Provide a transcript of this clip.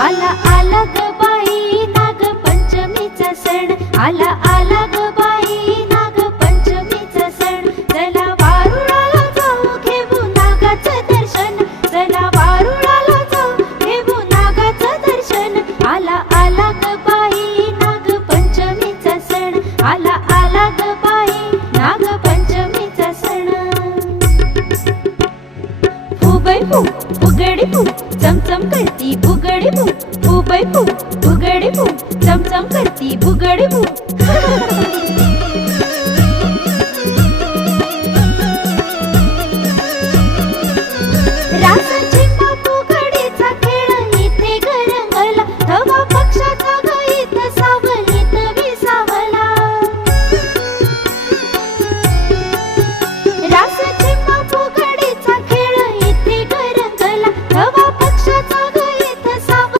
आला आला ग बाई नाग पंचमीचा सण, आला आला ग बाई नाग पंचमीचा सण. चला वारुळाला जाऊ घेऊ नागाचं दर्शन, चला वारुळाला जाऊ घेऊ नागाचं दर्शन. आला आला ग बाई नाग पंचमीचा सण, आला आला ग बाई नाग पंचमीचा सण. फुबै फू फुगडी फू चमचम करती फुगडी फू, फुबै फू फुगडी फू चमचम करती फुगडी फू.